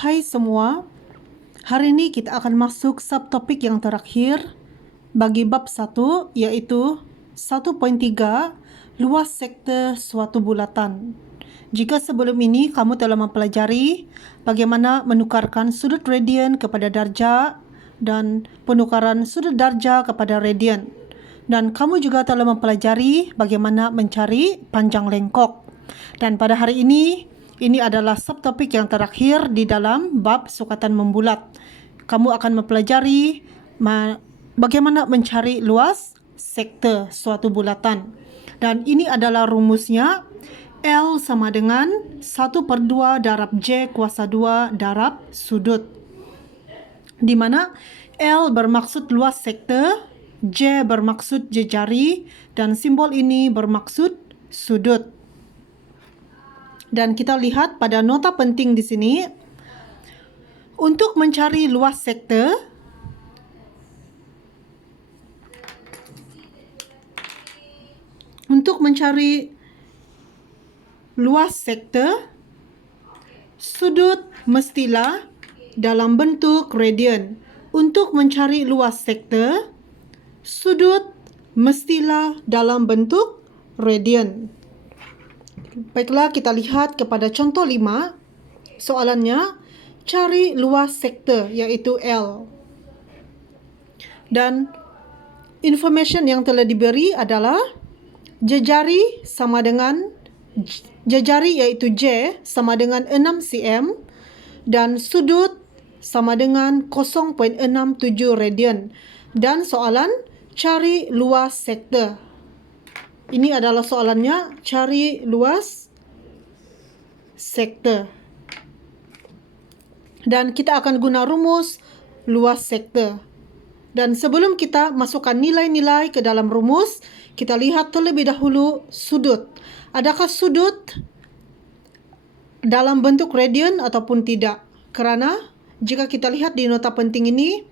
Hai semua, hari ini kita akan masuk subtopik yang terakhir bagi bab 1, yaitu 1.3 luas sektor suatu bulatan. Jika sebelum ini kamu telah mempelajari bagaimana menukarkan sudut radian kepada darjah dan penukaran sudut darjah kepada radian, dan kamu juga telah mempelajari bagaimana mencari panjang lengkok. Dan pada hari ini adalah subtopik yang terakhir di dalam bab sukatan membulat. Kamu akan mempelajari bagaimana mencari luas sektor suatu bulatan. Dan ini adalah rumusnya. L sama dengan 1/2 darab J kuasa 2 darab sudut. Di mana L bermaksud luas sektor, J bermaksud jejari, dan simbol ini bermaksud sudut. Dan kita lihat pada nota penting di sini, untuk mencari luas sektor, sudut mestilah dalam bentuk radian. Untuk mencari luas sektor, sudut mestilah dalam bentuk radian. Baiklah, kita lihat kepada contoh 5. Soalannya, cari luas sektor iaitu L. Dan information yang telah diberi adalah jejari iaitu J sama dengan 6 cm dan sudut sama dengan 0.67 radian. Dan soalan, cari luas sektor. Ini adalah soalannya, cari luas sektor. Dan kita akan guna rumus luas sektor. Dan sebelum kita masukkan nilai-nilai ke dalam rumus, kita lihat terlebih dahulu sudut. Adakah sudut dalam bentuk radian ataupun tidak? Kerana jika kita lihat di nota penting ini,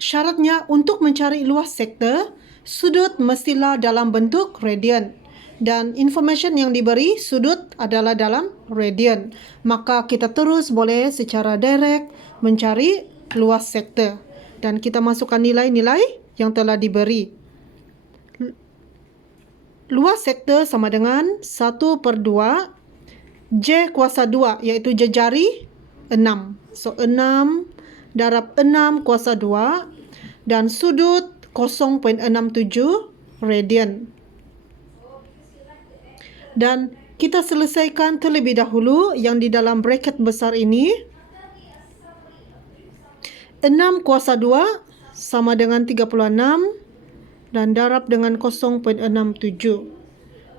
syaratnya untuk mencari luas sektor, sudut mestilah dalam bentuk radian. Dan information yang diberi, sudut adalah dalam radian. Maka kita terus boleh secara direct mencari luas sektor. Dan kita masukkan nilai-nilai yang telah diberi. Luas sektor sama dengan 1/2 J kuasa 2, iaitu jejari 6. So, 6 darab 6 kuasa 2 dan sudut 0.67 radian. Dan kita selesaikan terlebih dahulu yang di dalam bracket besar ini. 6 kuasa 2 sama dengan 36 dan darab dengan 0.67.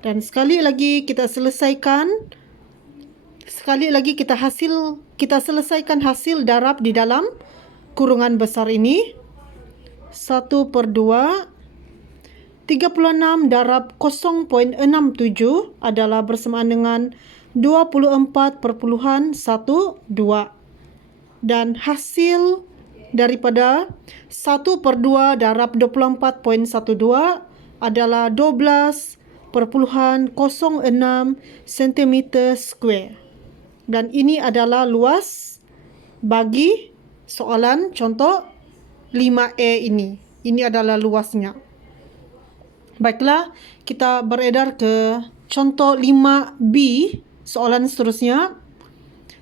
Dan sekali lagi kita selesaikan hasil darab di dalam kurungan besar ini. 1/2 36 darab 0.67 adalah bersamaan dengan 24.12. Dan hasil daripada 1/2 darab 24.12 adalah 12.06 cm². Dan ini adalah luas bagi soalan contoh 5A ini. Ini adalah luasnya. Baiklah, kita beredar ke contoh 5B, soalan seterusnya.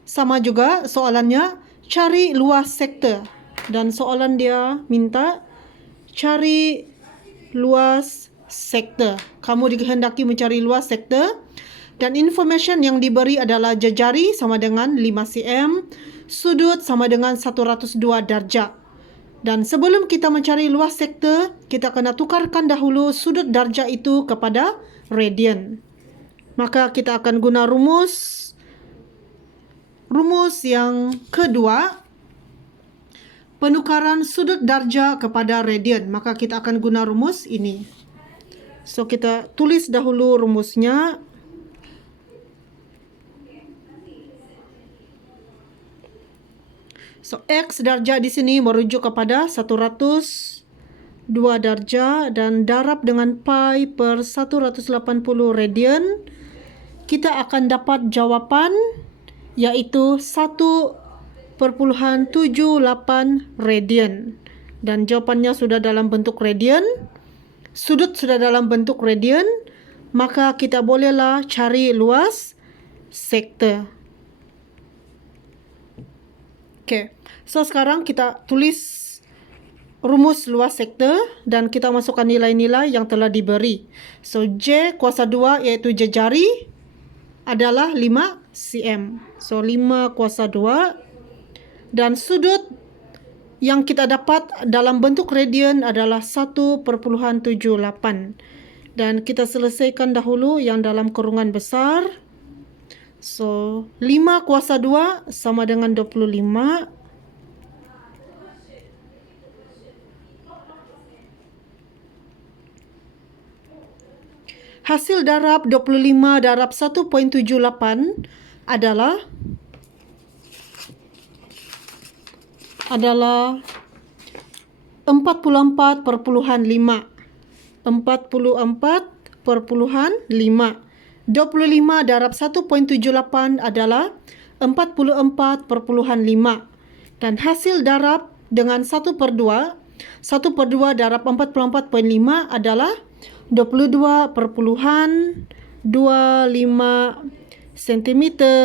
Sama juga soalannya, cari luas sektor. Dan soalan dia minta cari luas sektor. Kamu dikehendaki mencari luas sektor. Dan information yang diberi adalah jejari sama dengan 5 cm, sudut sama dengan 102 darjah. Dan sebelum kita mencari luas sektor, kita kena tukarkan dahulu sudut darjah itu kepada radian. Maka kita akan guna rumus yang kedua, penukaran sudut darjah kepada radian. Maka kita akan guna rumus ini. So, kita tulis dahulu rumusnya. So, X darjah di sini merujuk kepada 102 darjah dan darab dengan pi per 180 radian. Kita akan dapat jawapan yaitu 1 radian. Dan jawapannya sudah dalam bentuk radian. Sudut sudah dalam bentuk radian. Maka kita bolehlah cari luas sektor. Okay. So sekarang kita tulis rumus luas sektor dan kita masukkan nilai-nilai yang telah diberi. So J kuasa 2 iaitu jejari adalah 5 cm. So 5 kuasa 2 dan sudut yang kita dapat dalam bentuk radian adalah 1.78. Dan kita selesaikan dahulu yang dalam kurungan besar. So 5 kuasa 2 sama dengan 25. Hasil darab 25 darab 1.78 adalah 44.5. 44.5. 25 darab 1.78 adalah 44.5. Dan hasil darab dengan 1/2. 1/2 darab 44.5 adalah 22.25 cm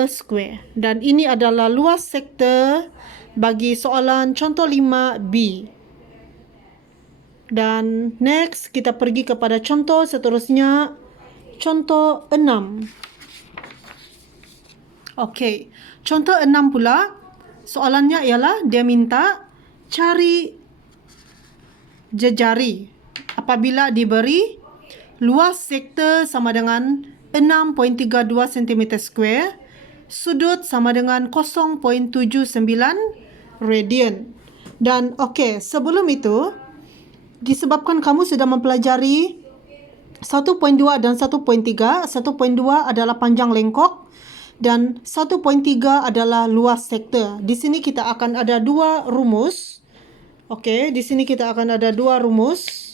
square. Dan ini adalah luas sektor bagi soalan contoh 5B. Dan next kita pergi kepada contoh seterusnya, contoh 6. Okey, contoh 6 pula soalannya ialah dia minta cari jejari apabila diberi luas sektor sama dengan 6.32 cm square, sudut sama dengan 0.79 radian. Dan okey, sebelum itu, disebabkan kamu sudah mempelajari 1.2 dan 1.3, 1.2 adalah panjang lengkok dan 1.3 adalah luas sektor. Di sini kita akan ada dua rumus. Okey, di sini kita akan ada dua rumus.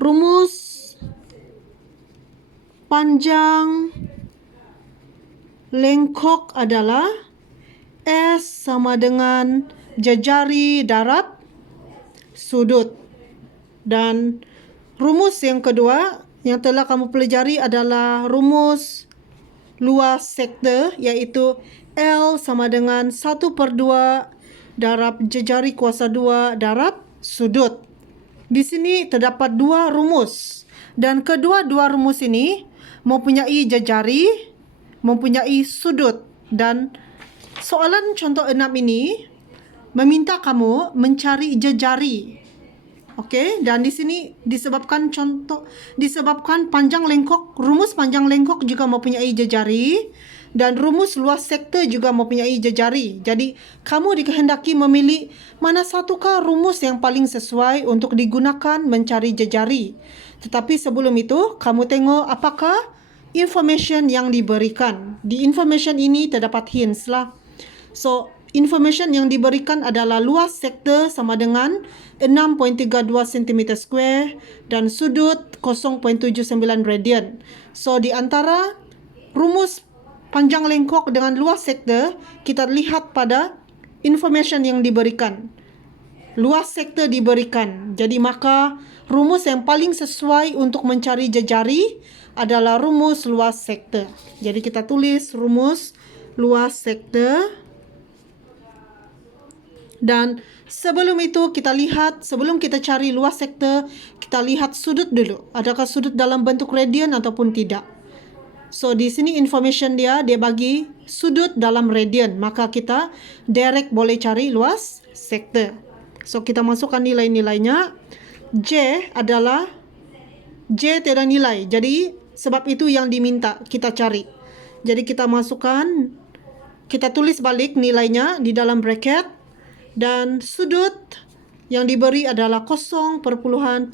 Rumus panjang lengkok adalah S sama dengan jejari darab sudut. Dan rumus yang kedua yang telah kamu pelajari adalah rumus luas sektor, iaitu L sama dengan 1/2 darab jejari kuasa 2 darab sudut. Di sini terdapat dua rumus dan kedua-dua rumus ini mempunyai jejari, mempunyai sudut. Dan soalan contoh 6 ini meminta kamu mencari jejari. Okey, dan di sini disebabkan panjang lengkok, rumus panjang lengkok juga mempunyai jejari dan rumus luas sektor juga mempunyai jejari. Jadi, kamu dikehendaki memilih mana satukah rumus yang paling sesuai untuk digunakan mencari jejari. Tetapi sebelum itu, kamu tengok apakah information yang diberikan. Di information ini terdapat hints lah. So, information yang diberikan adalah luas sektor sama dengan 6.32 cm square dan sudut 0.79 radian. So, di antara rumus panjang lengkok dengan luas sektor, kita lihat pada information yang diberikan. Luas sektor diberikan. Jadi maka rumus yang paling sesuai untuk mencari jejari adalah rumus luas sektor. Jadi kita tulis rumus luas sektor. Dan sebelum itu kita lihat, sebelum kita cari luas sektor, kita lihat sudut dulu. Adakah sudut dalam bentuk radian ataupun tidak? So, di sini information dia bagi sudut dalam radian. Maka kita direct boleh cari luas sektor. So, kita masukkan nilai-nilainya. J adalah, J tiada nilai. Jadi, sebab itu yang diminta kita cari. Jadi, kita masukkan, kita tulis balik nilainya di dalam bracket. Dan sudut yang diberi adalah 0.79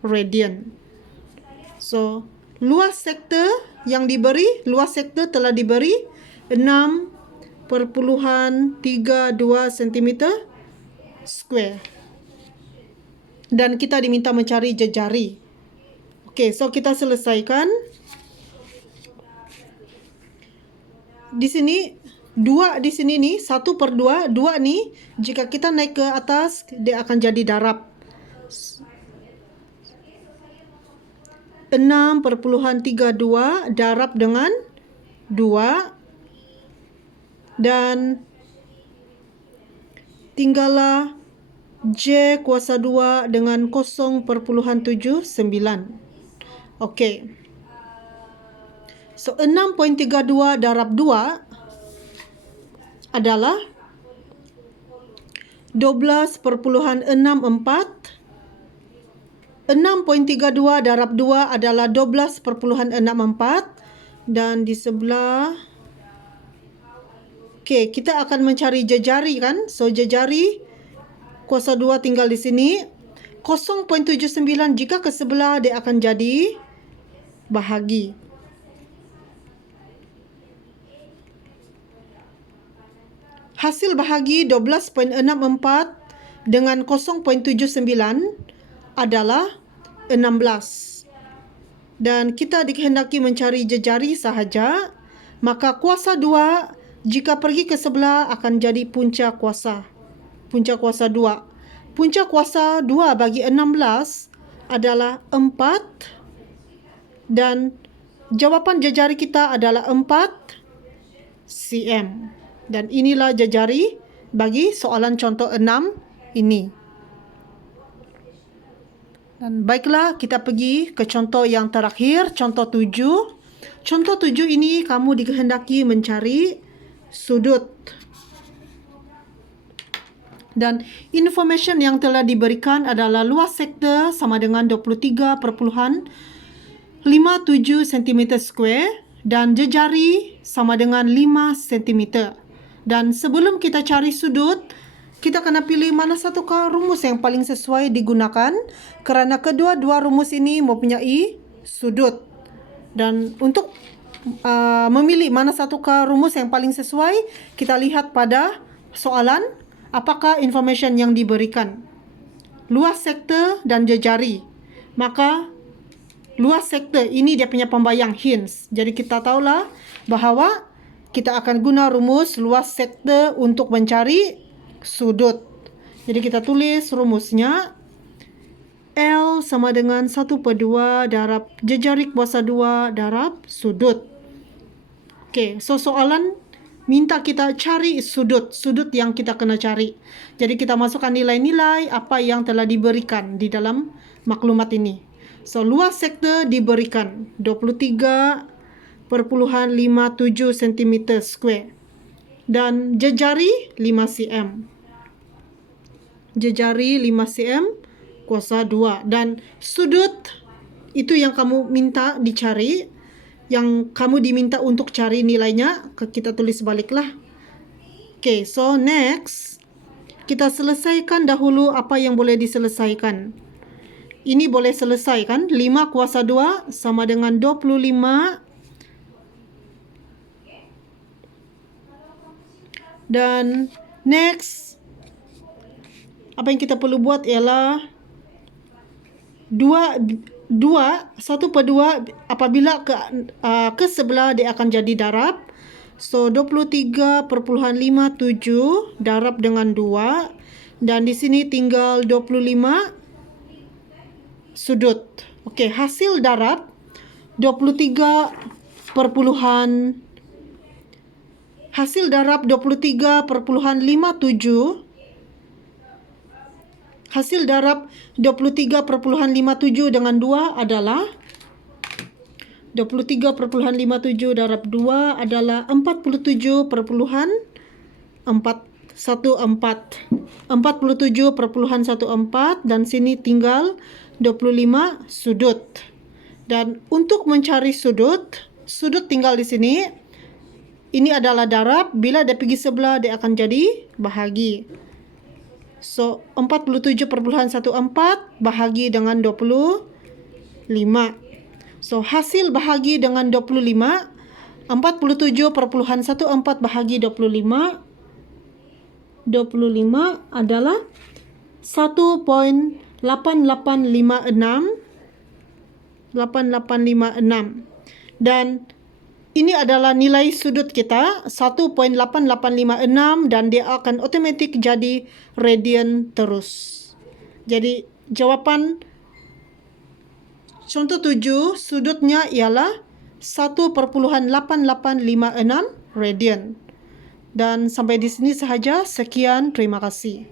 radian. So, luas sektor yang diberi, luas sektor telah diberi 6.32 cm square. Dan kita diminta mencari jejari. Okey, so kita selesaikan. di sini 2 di sini nih, 1/2, 2 nih, jika kita naik ke atas, dia akan jadi darab. 6,32 darab dengan 2, dan tinggallah J kuasa 2 dengan 0,79. Okey. So, 6.32 darab 2 adalah 12,64. 6.32 darab 2 adalah 12,64. Dan di sebelah, okey, kita akan mencari jejari kan. So, jejari kuasa 2 tinggal di sini. 0.79 jika ke sebelah, dia akan jadi bahagi. Hasil bahagi 12.64 dengan 0.79 adalah 16. Dan kita dikehendaki mencari jejari sahaja, maka kuasa 2 jika pergi ke sebelah akan jadi punca kuasa. Punca kuasa 2. Punca kuasa 2 bagi 16 adalah 4. Dan jawapan jejari kita adalah 4 cm. Dan inilah jejari bagi soalan contoh 6 ini. Dan baiklah, kita pergi ke contoh yang terakhir, contoh 7. Contoh 7 ini kamu dikehendaki mencari sudut. Dan information yang telah diberikan adalah luas sektor sama dengan 23,57 cm2 dan jejari sama dengan 5 cm. Dan sebelum kita cari sudut, kita kena pilih mana satukah rumus yang paling sesuai digunakan, kerana kedua-dua rumus ini mempunyai sudut. Dan untuk memilih mana satukah rumus yang paling sesuai, kita lihat pada soalan apakah information yang diberikan. Luas sektor dan jejari. Maka luas sektor ini dia punya pembayang hints. Jadi kita tahulah bahawa kita akan guna rumus luas sektor untuk mencari sudut. Jadi kita tulis rumusnya. L sama dengan 1/2 darab jejari kuasa 2 darab sudut. Okey, so soalan minta kita cari sudut. Sudut yang kita kena cari. Jadi kita masukkan nilai-nilai apa yang telah diberikan di dalam maklumat ini. So, luas sektor diberikan 23,57 cm2. Dan jejari 5 cm. Jejari 5 cm kuasa 2. Dan sudut itu yang kamu minta dicari. Yang kamu diminta untuk cari nilainya. Kita tulis baliklah. Okay, so next. Kita selesaikan dahulu apa yang boleh diselesaikan. Ini boleh selesai kan? 5 kuasa 2 sama dengan 25. Dan next, apa yang kita perlu buat ialah 1/2 apabila ke sebelah dia akan jadi darab. So 23,57 darab dengan 2, dan di sini tinggal 25 sudut. Okey, hasil darab 23,57 hasil darab 23,57 dengan 2 adalah 23,57 darab 2 adalah 47,14 dan sini tinggal 25 sudut. Dan untuk mencari sudut tinggal di sini. Ini adalah darab, bila dia pergi sebelah dia akan jadi bahagi. So 47,14 bahagi dengan 25. So hasil bahagi dengan 25, 47,14 bahagi 25 adalah 1.8856. Dan Ini adalah nilai sudut kita 1.8856 dan dia akan otomatik jadi radian terus. Jadi jawapan contoh 7 sudutnya ialah 1.8856 radian. Dan sampai di sini sahaja. Sekian, terima kasih.